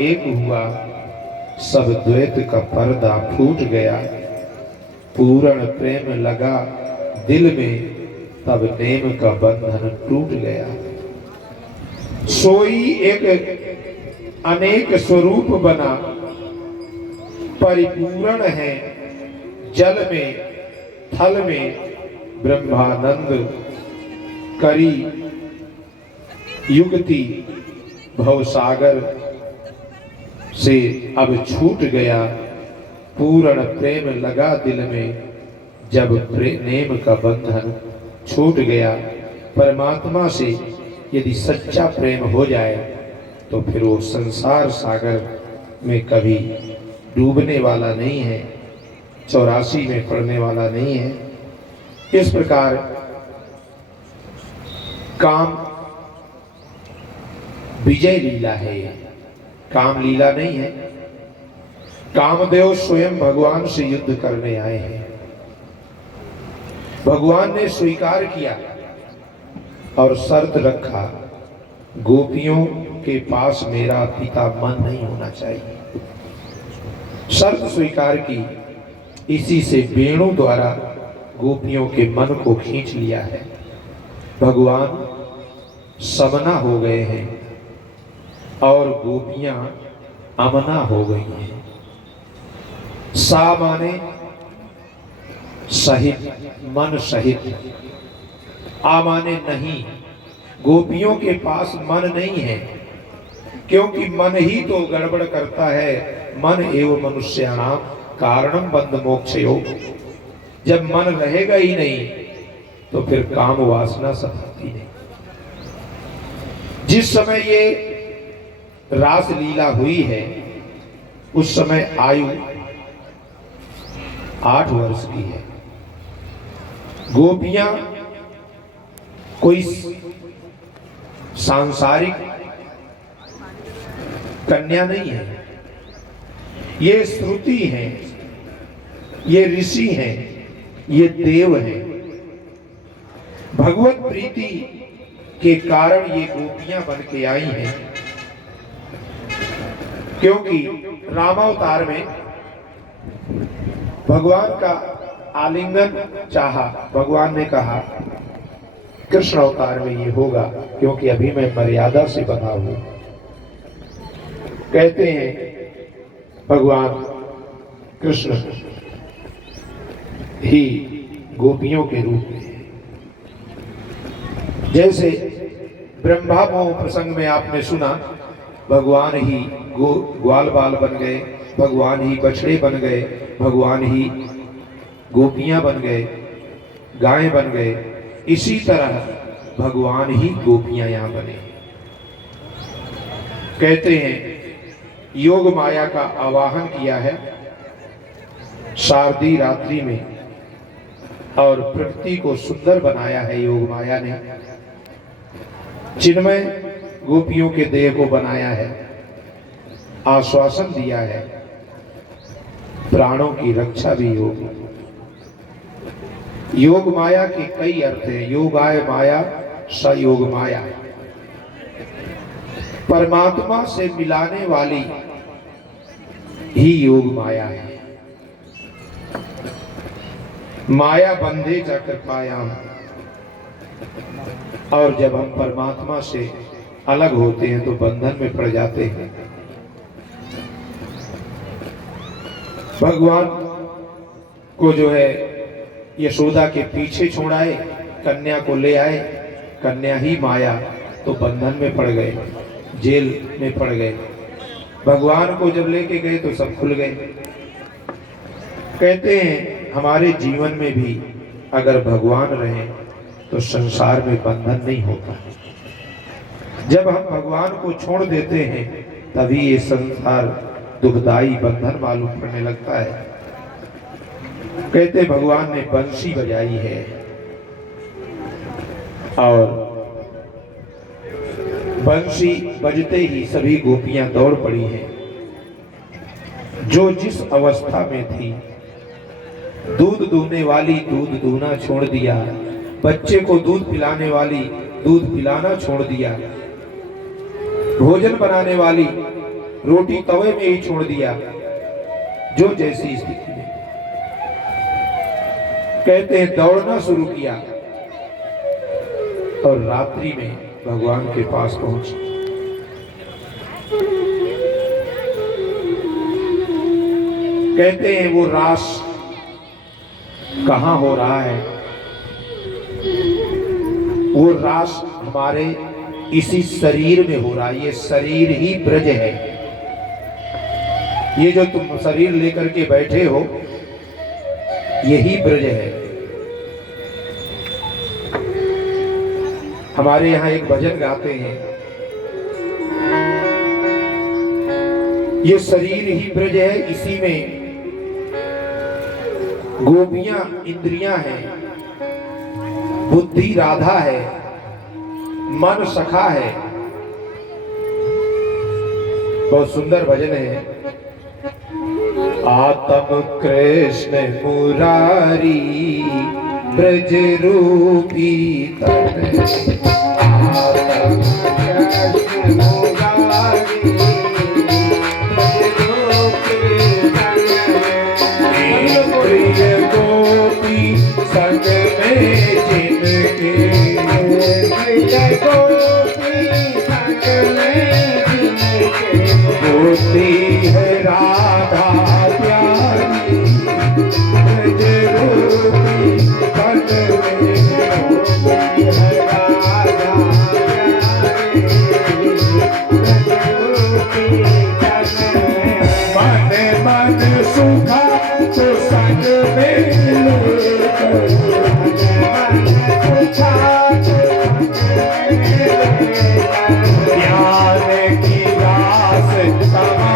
एक हुआ, सब द्वैत का पर्दा फूट गया। पूर्ण प्रेम लगा दिल में, तब नेम का बंधन टूट गया। सोई एक अनेक स्वरूप बना, परिपूर्ण है जल में थल में। ब्रह्मानंद करी युक्ति, भवसागर से अब छूट गया। पूर्ण प्रेम लगा दिल में, जब नेम का बंधन छूट गया। परमात्मा से यदि सच्चा प्रेम हो जाए तो फिर वो संसार सागर में कभी डूबने वाला नहीं है, 84 में पड़ने वाला नहीं है। इस प्रकार काम विजय लीला है, काम लीला नहीं है। कामदेव स्वयं भगवान से युद्ध करने आए हैं। भगवान ने स्वीकार किया और शर्त रखा, गोपियों के पास मेरा पिता मन नहीं होना चाहिए। शर्त स्वीकार की, इसी से वेणु द्वारा गोपियों के मन को खींच लिया है। भगवान समना हो गए हैं और गोपियां अमना हो गई हैं। सा माने सहित, मन सहित। आ माने नहीं, गोपियों के पास मन नहीं है, क्योंकि मन ही तो गड़बड़ करता है। मन एवं मनुष्याणाम कारणम बंध मोक्षयो। जब मन रहेगा ही नहीं तो फिर काम वासना सताती नहीं। जिस समय ये रास लीला हुई है उस समय आयु 8 वर्ष की है। गोपियां कोई सांसारिक कन्या नहीं है, ये श्रुति हैं, ये ऋषि हैं, ये देव हैं। भगवत प्रीति के कारण ये गोपियां बन के आई हैं। क्योंकि रामावतार में भगवान का आलिंगन चाहा, भगवान ने कहा कृष्ण अवतार में ये होगा, क्योंकि अभी मैं मर्यादा से बना हूं। कहते हैं भगवान कृष्ण ही गोपियों के रूप में। जैसे ब्रह्मा मोह प्रसंग में आपने सुना, भगवान ही ग्वाल बाल बन गए, भगवान ही बछड़े बन गए, भगवान ही गोपियां बन गए, गायें बन गए। इसी तरह भगवान ही गोपियां यहां बने। कहते हैं योग माया का आवाहन किया है शारदी रात्रि में, और प्रकृति को सुंदर बनाया है योग माया ने। चिन्मय गोपियों के देह को बनाया है, आश्वासन दिया है, प्राणों की रक्षा भी होगी। योग माया के कई अर्थ हैं। योगाय माया स योग माया, परमात्मा से मिलाने वाली ही योग माया है। माया बंधे च कृपायाम, और जब हम परमात्मा से अलग होते हैं तो बंधन में पड़ जाते हैं। भगवान को जो है यशोदा के पीछे छोड़ाए, कन्या को ले आए, कन्या ही माया, तो बंधन में पड़ गए, जेल में पड़ गए। भगवान को जब लेके गए तो सब खुल गए। कहते हैं हमारे जीवन में भी अगर भगवान रहे तो संसार में बंधन नहीं होता। जब हम भगवान को छोड़ देते हैं तभी ये संसार दुखदाई बंधन मालूम पड़ने लगता है। कहते भगवान ने बंसी बजाई है और बंसी बजते ही सभी गोपियां दौड़ पड़ी हैं। जो जिस अवस्था में थी, दूध दूहने वाली दूध दूहना छोड़ दिया, बच्चे को दूध पिलाने वाली दूध पिलाना छोड़ दिया, भोजन बनाने वाली रोटी तवे में ही छोड़ दिया, जो जैसी स्थिति में। कहते हैं दौड़ना शुरू किया और रात्रि में भगवान के पास पहुंचे। कहते हैं वो रास कहां हो रहा है? वो रास हमारे इसी शरीर में हो रहा है। ये शरीर ही ब्रज है। ये जो तुम शरीर लेकर के बैठे हो, यही ब्रज है। हमारे यहां एक भजन गाते हैं, ये शरीर ही ब्रज है, इसी में गोपियां इंद्रियां हैं, बुद्धि राधा है, मन सखा है। बहुत सुंदर भजन है। आत्म कृष्ण मुरारी ब्रज रूपी तन, आत्म कृष्ण मुरारी ब्रज रूपी तन, प्रिय गोपी संग में जिनके, प्रिय गोपी संग में जिनके, होती है राधा प्यारी ब्रज रूपी तन में, होती है राधा प्यारी ब्रज रूपी तन में। मन मन सुखा तो संग में लेकर, मन सुखा तो संग में लेकर, ज्ञान की रास समा